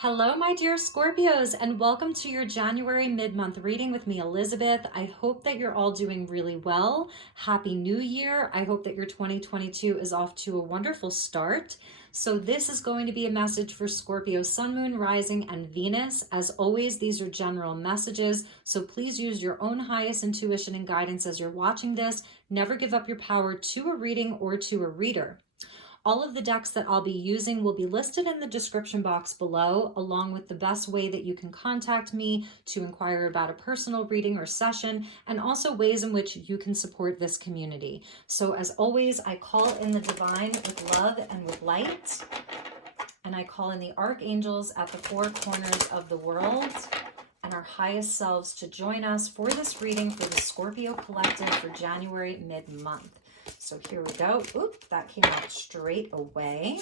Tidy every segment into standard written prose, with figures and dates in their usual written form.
Hello, my dear Scorpios, and welcome to your January mid-month reading with me, Elizabeth. I hope that you're all doing really well. Happy New Year. I hope that your 2022 is off to a wonderful start. So this is going to be a message for Scorpio, Sun, Moon, Rising, and Venus. As always, these are general messages, so please use your own highest intuition and guidance as you're watching this. Never give up your power to a reading or to a reader. All of the decks that I'll be using will be listed in the description box below, along with the best way that you can contact me to inquire about a personal reading or session, and also ways in which you can support this community. So as always, I call in the divine with love and with light, and I call in the archangels at the four corners of the world and our highest selves to join us for this reading for the Scorpio Collective for January mid-month. So here we go. Oop, that came out straight away.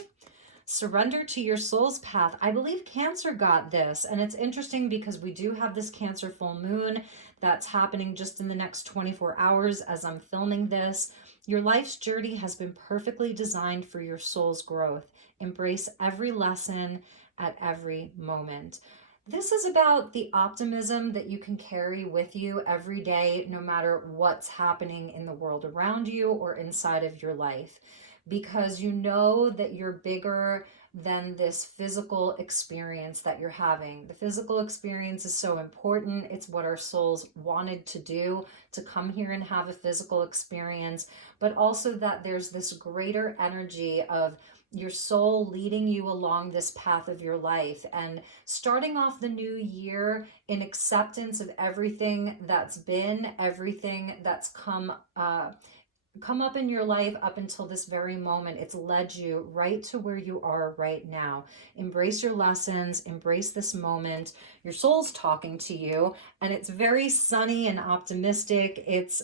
Surrender to your soul's path. I believe Cancer got this, and it's interesting because we do have this Cancer full moon that's happening just in the next 24 hours as I'm filming this. Your life's journey has been perfectly designed for your soul's growth. Embrace every lesson at every moment. This is about the optimism that you can carry with you every day, no matter what's happening in the world around you or inside of your life, because you know that you're bigger than this physical experience that you're having. The physical experience is so important. It's what our souls wanted to do, to come here and have a physical experience, but also that there's this greater energy of your soul leading you along this path of your life and starting off the new year in acceptance of everything that's been, everything that's come up in your life up until this very moment. It's led you right to where you are right now. Embrace your lessons, embrace this moment. Your soul's talking to you, and it's very sunny and optimistic. It's,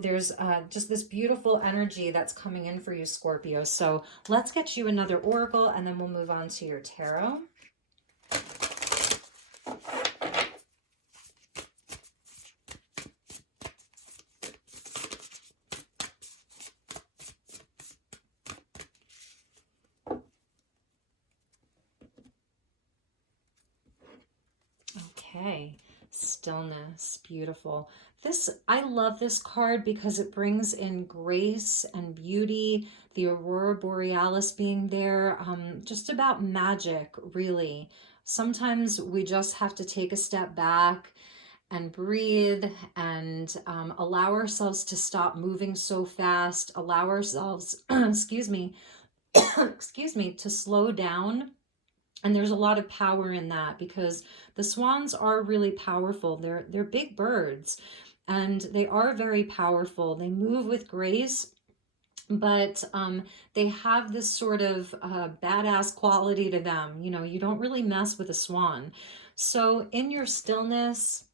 there's just this beautiful energy that's coming in for you, Scorpio. So let's get you another oracle, and then we'll move on to your tarot. Okay, stillness, beautiful. I love this card because it brings in grace and beauty, the aurora borealis being there, just about magic, really. Sometimes we just have to take a step back and breathe and allow ourselves to stop moving so fast, allow ourselves, excuse me, to slow down. And there's a lot of power in that because the swans are really powerful. They're big birds and they are very powerful. They move with grace, but they have this sort of badass quality to them. You know, you don't really mess with a swan. So in your stillness,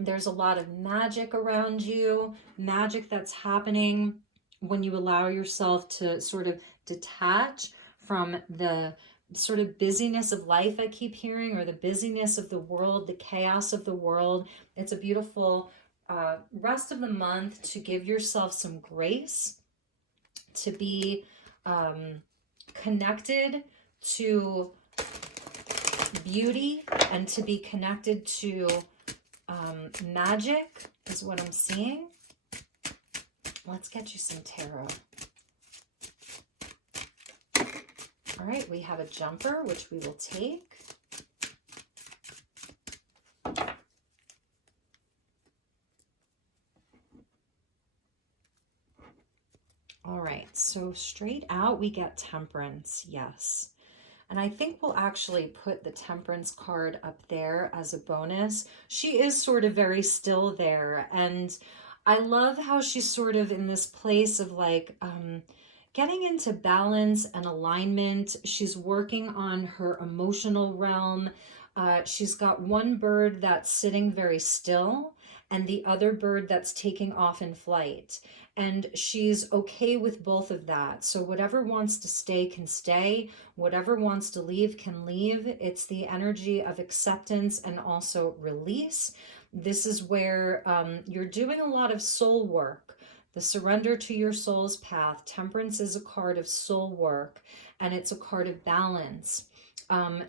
there's a lot of magic around you, magic that's happening when you allow yourself to sort of detach from the sort of busyness of life I keep hearing, or the busyness of the world, the chaos of the world. It's a beautiful rest of the month to give yourself some grace, to be connected to beauty and to be connected to magic is what I'm seeing. Let's get you some tarot. All right, we have a jumper, which we will take. All right, so straight out, we get Temperance, yes. And I think we'll actually put the Temperance card up there as a bonus. She is sort of very still there. And I love how she's sort of in this place of like, getting into balance and alignment. She's working on her emotional realm. She's got one bird that's sitting very still and the other bird that's taking off in flight. And she's okay with both of that. So whatever wants to stay can stay. Whatever wants to leave can leave. It's the energy of acceptance and also release. This is where you're doing a lot of soul work. The surrender to your soul's path. Temperance is a card of soul work, and it's a card of balance.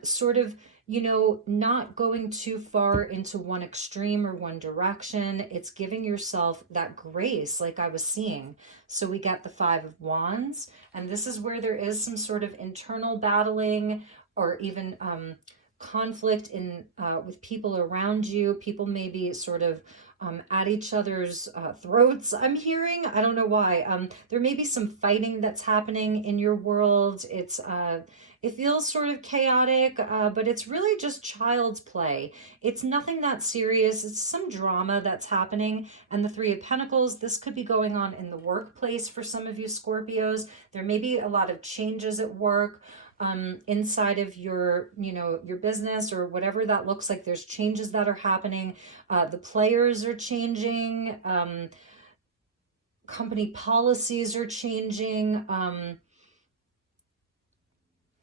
sort of, you know, not going too far into one extreme or one direction. It's giving yourself that grace, like I was seeing. So we get the Five of Wands, and this is where there is some sort of internal battling, or even conflict in with people around you. People may be sort of at each other's throats, I'm hearing. I don't know why. There may be some fighting that's happening in your world. It feels sort of chaotic, but it's really just child's play. It's nothing that serious. It's some drama that's happening. And the Three of Pentacles, this could be going on in the workplace for some of you Scorpios. There may be a lot of changes at work, inside of your, you know, your business or whatever that looks like. There's changes that are happening. The players are changing. Company policies are changing.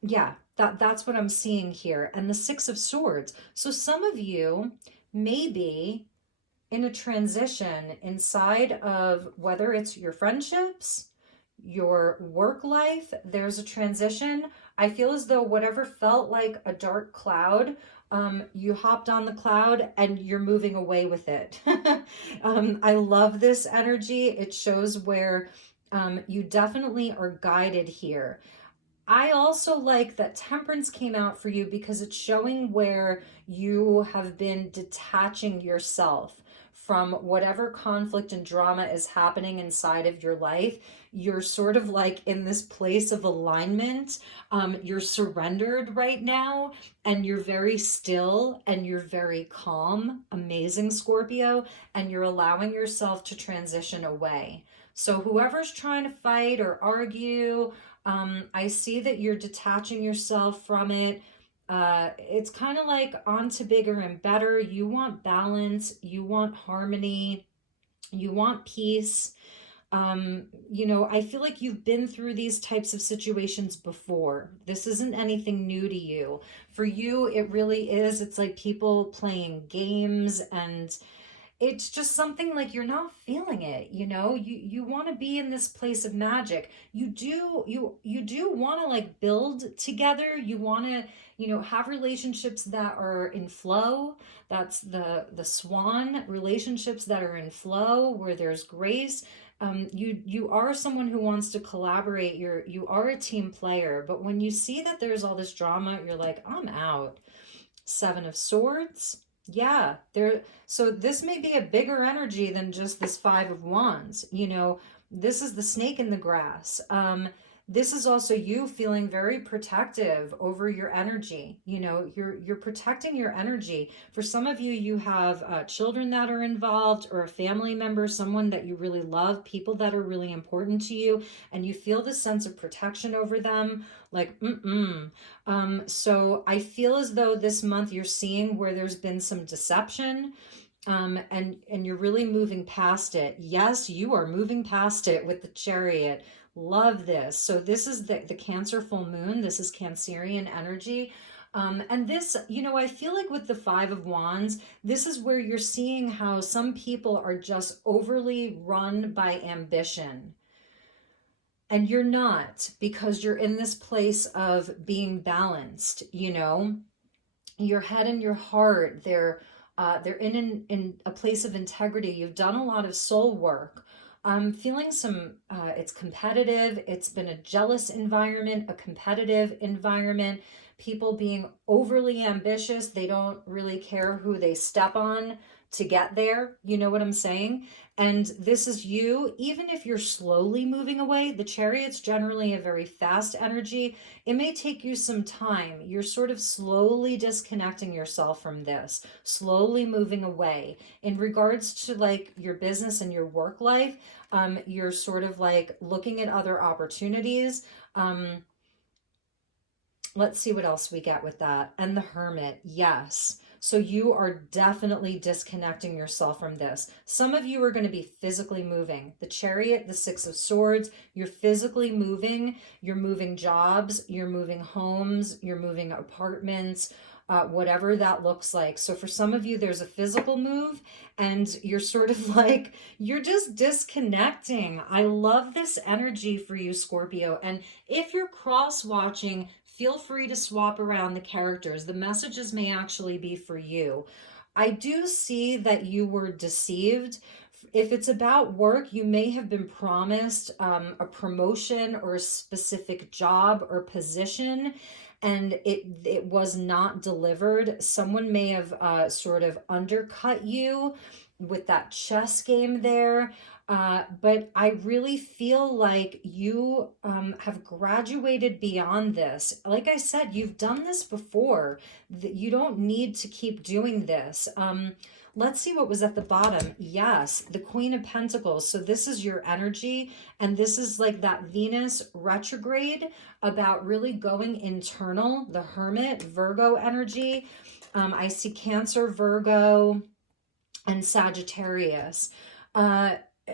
Yeah, that's what I'm seeing here. And the Six of Swords. So some of you may be in a transition inside of, whether it's your friendships, your work life, there's a transition. I feel as though whatever felt like a dark cloud, you hopped on the cloud and you're moving away with it. I love this energy. It shows where you definitely are guided here. I also like that Temperance came out for you because it's showing where you have been detaching yourself from whatever conflict and drama is happening inside of your life. You're sort of like in this place of alignment. You're surrendered right now, and you're very still and you're very calm. Amazing, Scorpio. And you're allowing yourself to transition away. So whoever's trying to fight or argue, I see that you're detaching yourself from it. It's kind of like on to bigger and better. You want balance, you want harmony, you want peace. You know, I feel like you've been through these types of situations before. This isn't anything new to you. For you, it really is. It's like people playing games, and it's just something like you're not feeling it, you know. You want to be in this place of magic. You do want to like build together. You want to, you know, have relationships that are in flow. That's the swan, relationships that are in flow, where there's grace. You are someone who wants to collaborate. You are a team player. But when you see that there's all this drama, you're like, I'm out. Seven of Swords. Yeah, so this may be a bigger energy than just this Five of Wands. You know, this is the snake in the grass. This is also you feeling very protective over your energy. You know, you're protecting your energy. For some of you, you have children that are involved, or a family member, someone that you really love, people that are really important to you, and you feel this sense of protection over them. Like, so I feel as though this month you're seeing where there's been some deception, and you're really moving past it. Yes, you are moving past it with the Chariot. Love this. So this is the Cancer full moon. This is Cancerian energy. And this, you know, I feel like with the Five of Wands, this is where you're seeing how some people are just overly run by ambition. And you're not, because you're in this place of being balanced, you know. Your head and your heart, they're in a place of integrity. You've done a lot of soul work. I'm feeling some, it's competitive. It's been a jealous environment, a competitive environment, people being overly ambitious. They don't really care who they step on to get there. You know what I'm saying? And this is you, even if you're slowly moving away. The Chariot's generally a very fast energy. It may take you some time. You're sort of slowly disconnecting yourself from this, slowly moving away. In regards to like your business and your work life, you're sort of like looking at other opportunities. Let's see what else we get with that. And the Hermit, yes. So you are definitely disconnecting yourself from this. Some of you are going to be physically moving. The Chariot, the Six of Swords, you're physically moving. You're moving jobs, you're moving homes, you're moving apartments, whatever that looks like. So for some of you, there's a physical move, and you're sort of like, you're just disconnecting. I love this energy for you, Scorpio. And if you're cross-watching, feel free to swap around the characters. The messages may actually be for you. I do see that you were deceived. If it's about work, you may have been promised a promotion or a specific job or position, and it was not delivered. Someone may have sort of undercut you with that chess game there. But I really feel like you have graduated beyond this. Like I said, you've done this before. You don't need to keep doing this. Let's see what was at the bottom. Yes, the Queen of Pentacles. So this is your energy, and this is like that Venus retrograde about really going internal, the Hermit, Virgo energy. I see Cancer, Virgo, and Sagittarius.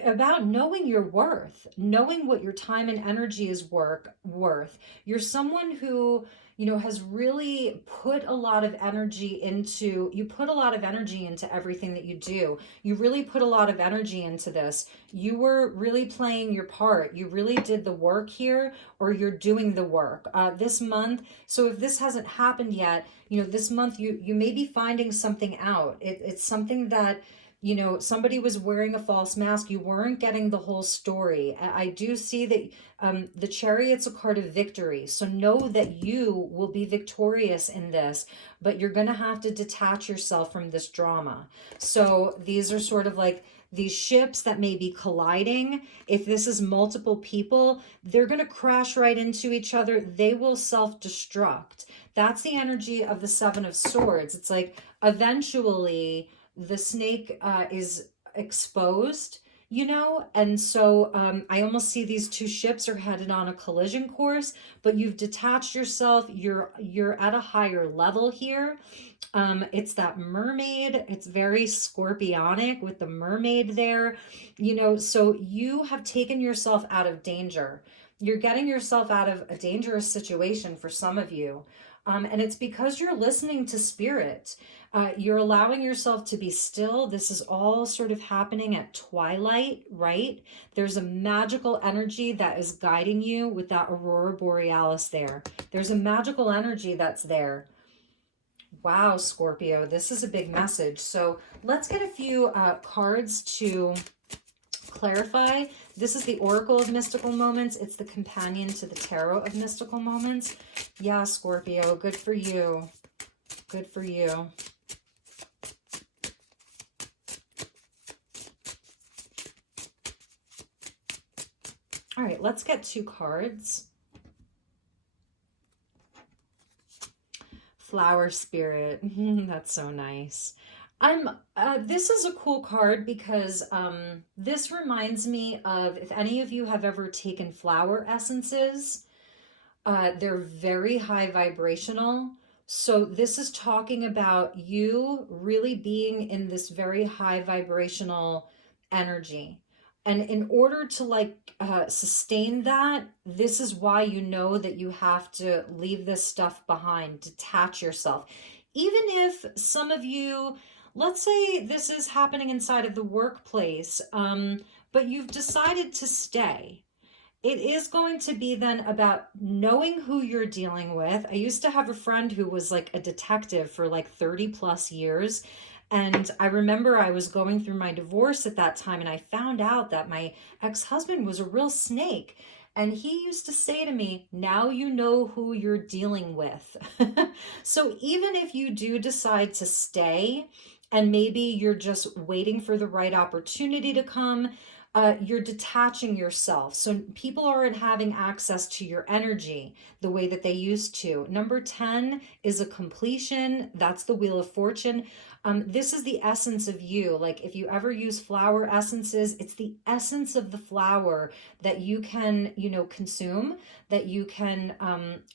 About knowing your worth, knowing what your time and energy is worth. You're someone who, you know, has really put a lot of energy into, you put a lot of energy into everything that you do. You really put a lot of energy into this. You were really playing your part. You really did the work here, or you're doing the work this month. So if this hasn't happened yet, you know, this month you may be finding something out. It's something that, you know, somebody was wearing a false mask. You weren't getting the whole story. I do see that the Chariot's a card of victory. So know that you will be victorious in this, but you're going to have to detach yourself from this drama. So these are sort of like these ships that may be colliding. If this is multiple people, they're going to crash right into each other. They will self-destruct. That's the energy of the Seven of Swords. It's like eventually the snake is exposed, you know, and so I almost see these two ships are headed on a collision course, but you've detached yourself. You're at a higher level here. It's that mermaid. It's very scorpionic with the mermaid there, you know, so you have taken yourself out of danger. You're getting yourself out of a dangerous situation for some of you. And it's because you're listening to spirit. You're allowing yourself to be still. This is all sort of happening at twilight, right? There's a magical energy that is guiding you with that Aurora Borealis there. There's a magical energy that's there. Wow, Scorpio, this is a big message. So let's get a few cards to clarify. This is the Oracle of Mystical Moments. It's the companion to the Tarot of Mystical Moments. Yeah, Scorpio, good for you. Good for you. All right, let's get two cards. Flower Spirit. That's so nice. This is a cool card because this reminds me of, if any of you have ever taken flower essences, they're very high vibrational. So this is talking about you really being in this very high vibrational energy. And in order to like sustain that, this is why you know that you have to leave this stuff behind, detach yourself. Even if some of you, let's say this is happening inside of the workplace, but you've decided to stay. It is going to be then about knowing who you're dealing with. I used to have a friend who was like a detective for like 30 plus years. And I remember I was going through my divorce at that time, and I found out that my ex-husband was a real snake. And he used to say to me, now you know who you're dealing with. So even if you do decide to stay, and maybe you're just waiting for the right opportunity to come, you're detaching yourself. So people aren't having access to your energy the way that they used to. Number 10 is a completion. That's the Wheel of Fortune. This is the essence of you. Like if you ever use flower essences, it's the essence of the flower that you can, you know, consume, that you can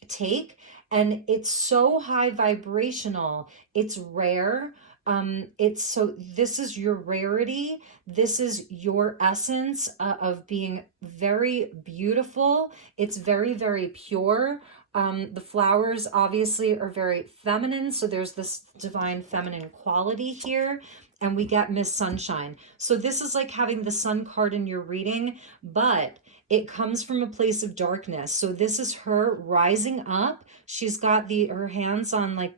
take. And it's so high vibrational. It's rare. This is your rarity. This is your essence of being very beautiful. It's very, very pure. The flowers obviously are very feminine. So there's this divine feminine quality here. And we get Miss Sunshine. So this is like having the sun card in your reading, but it comes from a place of darkness. So this is her rising up. She's got her hands on like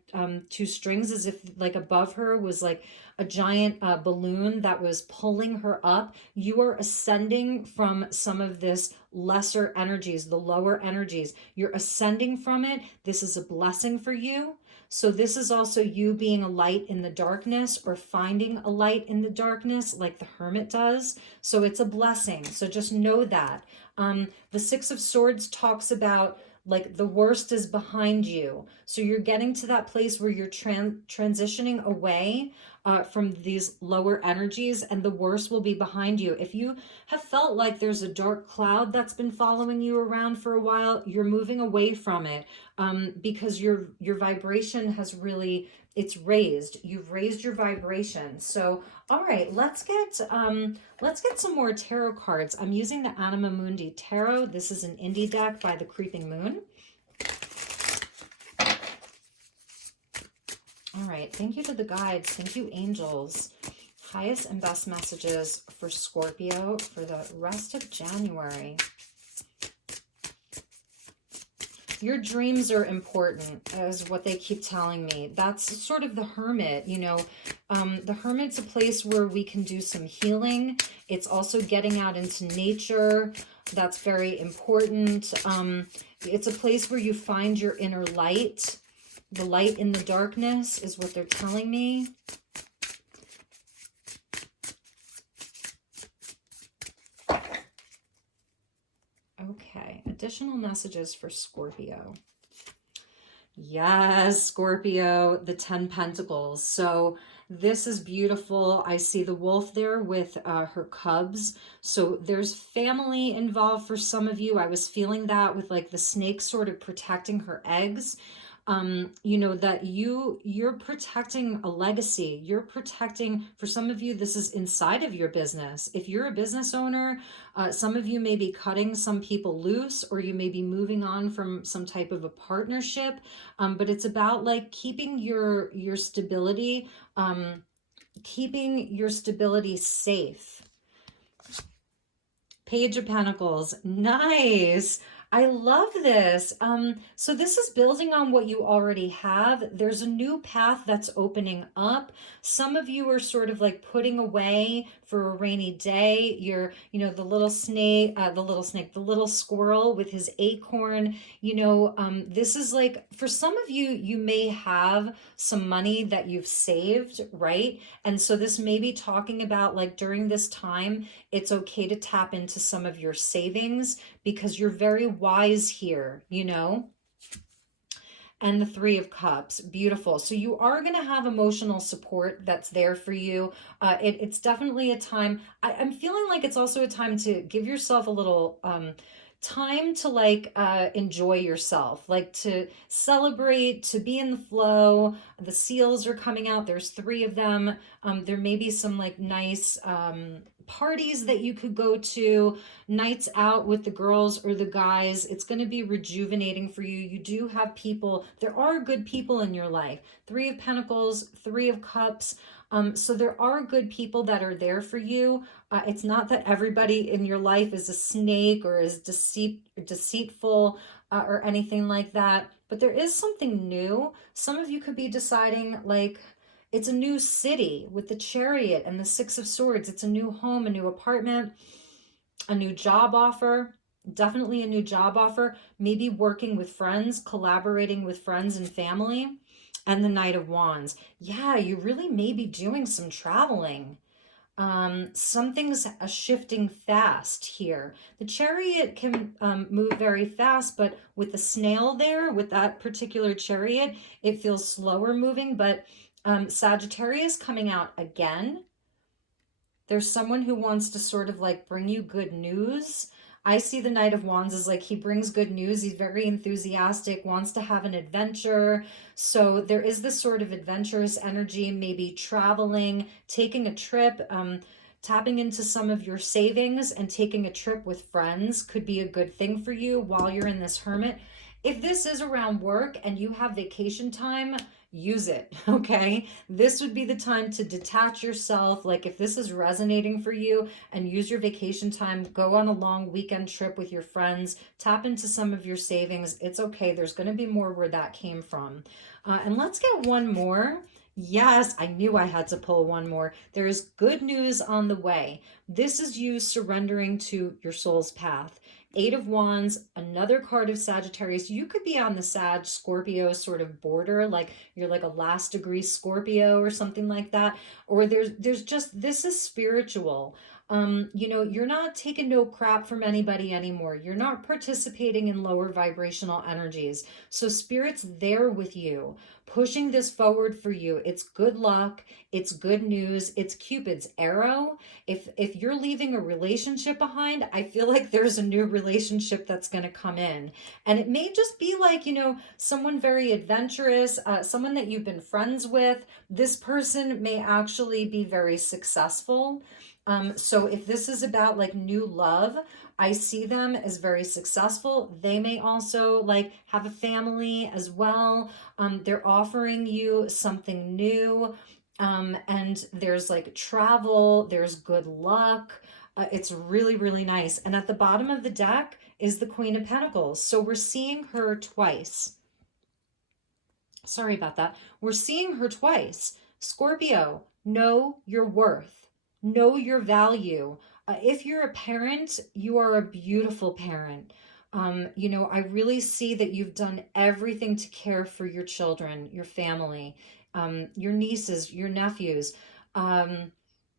two strings, as if like above her was like a giant balloon that was pulling her up. You are ascending from some of this lesser energies, the lower energies. You're ascending from it. This is a blessing for you. So this is also you being a light in the darkness, or finding a light in the darkness like the hermit does. So it's a blessing. So just know that. The Six of Swords talks about like the worst is behind you. So you're getting to that place where you're transitioning away from these lower energies, and the worst will be behind you. If you have felt like there's a dark cloud that's been following you around for a while, you're moving away from it, because your vibration has really, it's raised. You've raised your vibration. So, all right, let's get some more tarot cards. I'm using the Anima Mundi Tarot. This is an indie deck by the Creeping Moon. All right, thank you to the guides. Thank you, angels. Highest and best messages for Scorpio for the rest of January. Your dreams are important, is what they keep telling me. That's sort of the hermit, you know. The hermit's a place where we can do some healing. It's also getting out into nature. That's very important. It's a place where you find your inner light. The light in the darkness is what they're telling me. Okay, additional messages for Scorpio. Yes, Scorpio, the 10 Pentacles. So this is beautiful. I see the wolf there with her cubs. So there's family involved for some of you. I was feeling that with like the snake sort of protecting her eggs. You know, that you're protecting a legacy. You're protecting, for some of you, this is inside of your business. If you're a business owner, some of you may be cutting some people loose, or you may be moving on from some type of a partnership. But it's about like keeping your stability, keeping your stability safe. Page of Pentacles. Nice. I love this. So this is building on what you already have. There's a new path that's opening up. Some of you are sort of like putting away for a rainy day. You're, you know, the little squirrel with his acorn, you know, this is like, for some of you, you may have some money that you've saved, right? And so this may be talking about like during this time, it's okay to tap into some of your savings because you're very wise here, you know? And the Three of Cups, beautiful. So you are going to have emotional support that's there for you. It's definitely a time. I'm feeling like it's also a time to give yourself a little time to like enjoy yourself, like to celebrate, to be in the flow. The seals are coming out. There's 3 of them. There may be some like nice parties that you could go to, nights out with the girls or the guys. It's going to be rejuvenating for you. You do have people, there are good people in your life. 3 of Pentacles, 3 of Cups. So there are good people that are there for you. It's not that everybody in your life is a snake or is deceitful or anything like that, but there is something new. Some of you could be deciding like, it's a new city with the Chariot and the 6 of Swords. It's a new home, a new apartment, a new job offer. Definitely a new job offer. Maybe working with friends, collaborating with friends and family. And the Knight of Wands. Yeah, you really may be doing some traveling. Something's shifting fast here. The Chariot can move very fast, but with the snail there, with that particular Chariot, it feels slower moving, but Sagittarius coming out again. There's someone who wants to sort of like bring you good news. I see the Knight of Wands as like he brings good news. He's very enthusiastic, wants to have an adventure. So there is this sort of adventurous energy, maybe traveling, taking a trip, tapping into some of your savings and taking a trip with friends could be a good thing for you while you're in this hermit. If this is around work and you have vacation time, use it, okay? This would be the time to detach yourself. Like if this is resonating for you, and use your vacation time, go on a long weekend trip with your friends, tap into some of your savings. It's okay. There's going to be more where that came from. And let's get one more. Yes, I knew I had to pull one more. There is good news on the way. This is you surrendering to your soul's path. Eight of Wands, another card of Sagittarius. You could be on the Sag Scorpio sort of border, like you're like a last degree Scorpio or something like that. Or there's just, this is spiritual. You know, you're not taking no crap from anybody anymore. You're not participating in lower vibrational energies. So Spirit's there with you, pushing this forward for you. It's good luck. It's good news. It's Cupid's arrow. If you're leaving a relationship behind, I feel like there's a new relationship that's going to come in. And it may just be like, you know, someone very adventurous, someone that you've been friends with. This person may actually be very successful. So if this is about like new love, I see them as very successful. They may also like have a family as well. They're offering you something new. And there's like travel, there's good luck. It's really, really nice. And at the bottom of the deck is the Queen of Pentacles. So we're seeing her twice. Sorry about that. We're seeing her twice. Scorpio, know your worth. Know your value. If you're a parent, you are a beautiful parent. You know, I really see that you've done everything to care for your children, your family, your nieces, your nephews.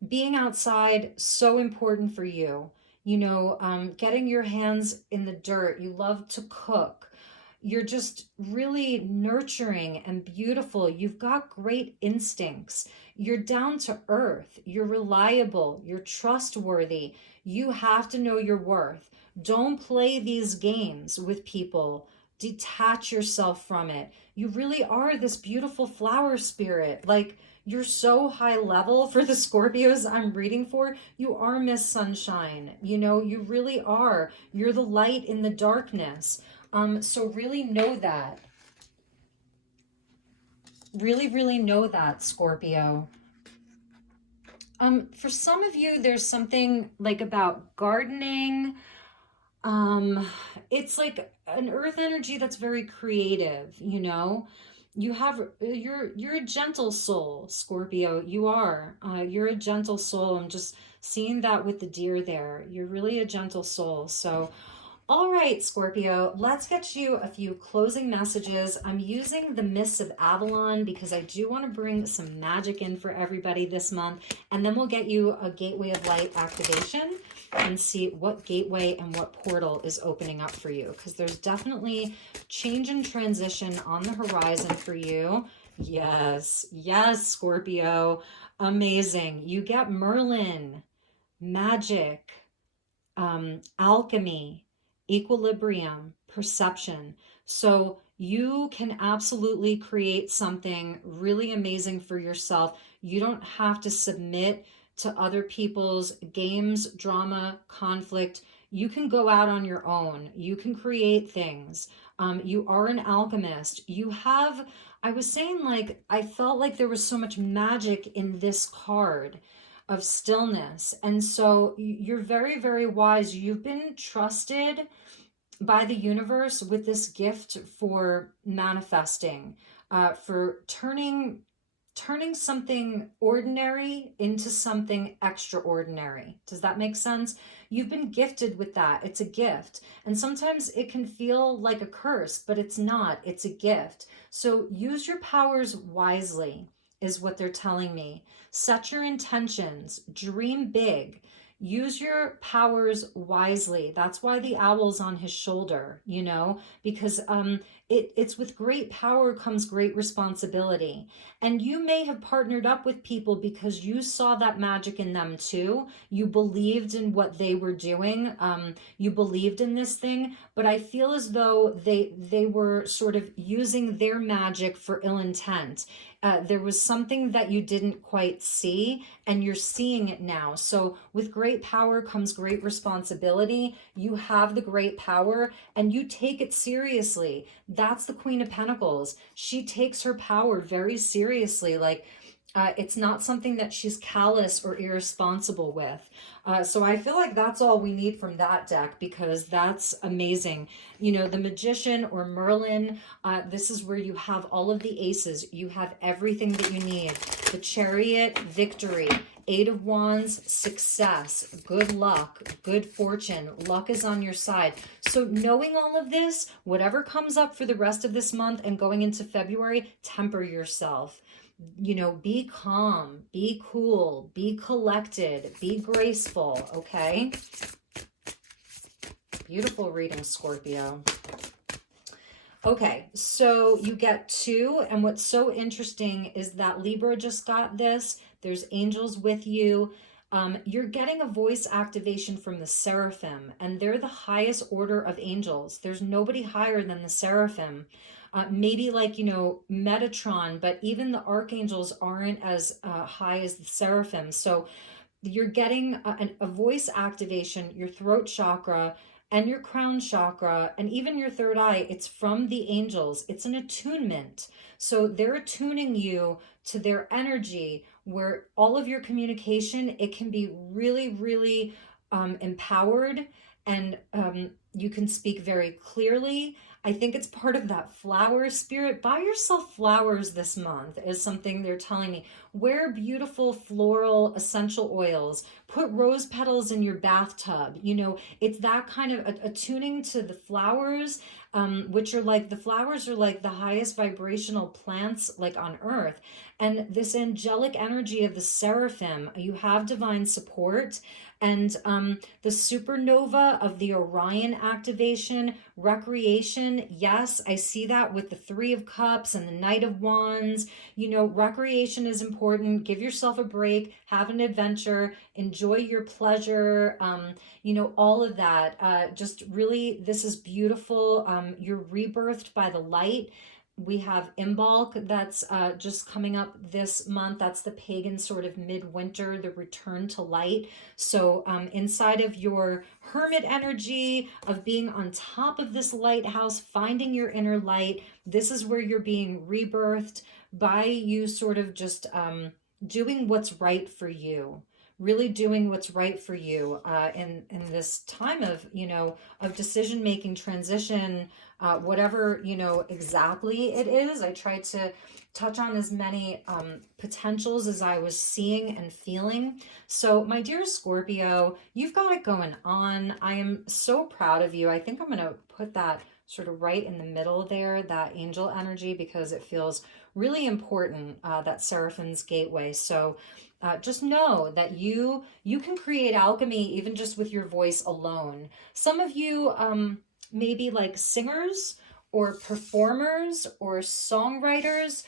Being outside, so important for you. You know, getting your hands in the dirt. You love to cook. You're just really nurturing and beautiful. You've got great instincts. You're down to earth. You're reliable. You're trustworthy. You have to know your worth. Don't play these games with people. Detach yourself from it. You really are this beautiful flower spirit. Like, you're so high level for the Scorpios I'm reading for. You are Miss Sunshine. You know, you really are. You're the light in the darkness. So really know that. Really, really know that, Scorpio. For some of you, there's something like about gardening. It's like an earth energy that's very creative, you know. You have you're a gentle soul, Scorpio. You are. You're a gentle soul. I'm just seeing that with the deer there. You're really a gentle soul. So all right, Scorpio, let's get you a few closing messages. I'm using the Mists of Avalon because I do want to bring some magic in for everybody this month. And then we'll get you a Gateway of Light activation and see what gateway and what portal is opening up for you. Because there's definitely change and transition on the horizon for you. Yes, yes, Scorpio. Amazing. You get Merlin, magic, alchemy, equilibrium, perception. So you can absolutely create something really amazing for yourself. You don't have to submit to other people's games, drama, conflict. You can go out on your own. You can create things. You are an alchemist. You have, I was saying, like, I felt like there was so much magic in this card of stillness. And so you're very, very wise. You've been trusted by the universe with this gift for manifesting, for turning something ordinary into something extraordinary. Does that make sense? You've been gifted with that. It's a gift. And sometimes it can feel like a curse, but it's not. It's a gift. So use your powers wisely, is what they're telling me. Set your intentions. Dream big. Use your powers wisely. That's why the owl's on his shoulder, you know, because it's with great power comes great responsibility. And you may have partnered up with people because you saw that magic in them too. You believed in what they were doing. You believed in this thing, but I feel as though they were sort of using their magic for ill intent. There was something that you didn't quite see, and you're seeing it now. So with great power comes great responsibility. You have the great power and you take it seriously. That's the Queen of Pentacles. She takes her power very seriously. Like, it's not something that she's callous or irresponsible with. So I feel like that's all we need from that deck, because that's amazing. You know, the Magician or Merlin, this is where you have all of the aces. You have everything that you need. The Chariot, victory. Eight of Wands, success, good luck, good fortune. Luck is on your side. So knowing all of this, whatever comes up for the rest of this month and going into February, temper yourself. You know, be calm, be cool, be collected, be graceful, okay? Beautiful reading, Scorpio. Okay, so you get 2, and what's so interesting is that Libra just got this. There's angels with you. You're getting a voice activation from the Seraphim, and they're the highest order of angels. There's nobody higher than the Seraphim. Maybe like, you know, Metatron, but even the archangels aren't as high as the Seraphim. So you're getting a voice activation, your throat chakra and your crown chakra, and even your third eye. It's from the angels. It's an attunement. So they're attuning you to their energy, where all of your communication, it can be really, really empowered, and you can speak very clearly. I think it's part of that flower spirit. Buy yourself flowers this month is something they're telling me. Wear beautiful floral essential oils. Put rose petals in your bathtub. You know, it's that kind of attuning to the flowers, which are like, the flowers are like the highest vibrational plants like on earth. And this angelic energy of the Seraphim, you have divine support. And the supernova of the Orion activation, recreation, yes, I see that with the 3 of Cups and the Knight of Wands. You know, recreation is important. Give yourself a break, have an adventure, enjoy your pleasure, you know, all of that. Just really, this is beautiful. You're rebirthed by the light. We have Imbolc that's just coming up this month. That's the pagan sort of midwinter, the return to light. So inside of your hermit energy of being on top of this lighthouse, finding your inner light, this is where you're being rebirthed by you sort of just doing what's right for you. Really doing what's right for you in this time of, you know, of decision making, transition, whatever, you know, exactly it is. I tried to touch on as many potentials as I was seeing and feeling. So my dear Scorpio, you've got it going on. I am so proud of you. I think I'm going to put that sort of right in the middle there, that angel energy, because it feels really important, that Seraphim's gateway. So just know that you can create alchemy even just with your voice alone. Some of you maybe like singers or performers or songwriters,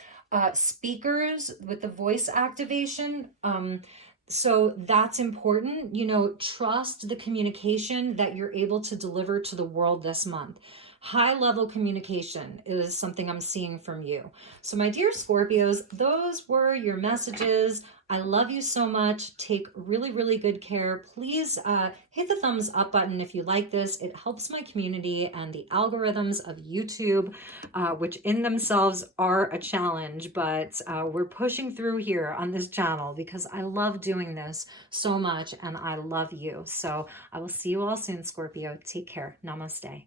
speakers with the voice activation. So that's important. You know, trust the communication that you're able to deliver to the world this month. High level communication is something I'm seeing from you. So my dear Scorpios, those were your messages. I love you so much. Take really, really good care. Please hit the thumbs up button if you like this. It helps my community and the algorithms of YouTube, which in themselves are a challenge, but we're pushing through here on this channel because I love doing this so much and I love you. So I will see you all soon, Scorpio. Take care. Namaste.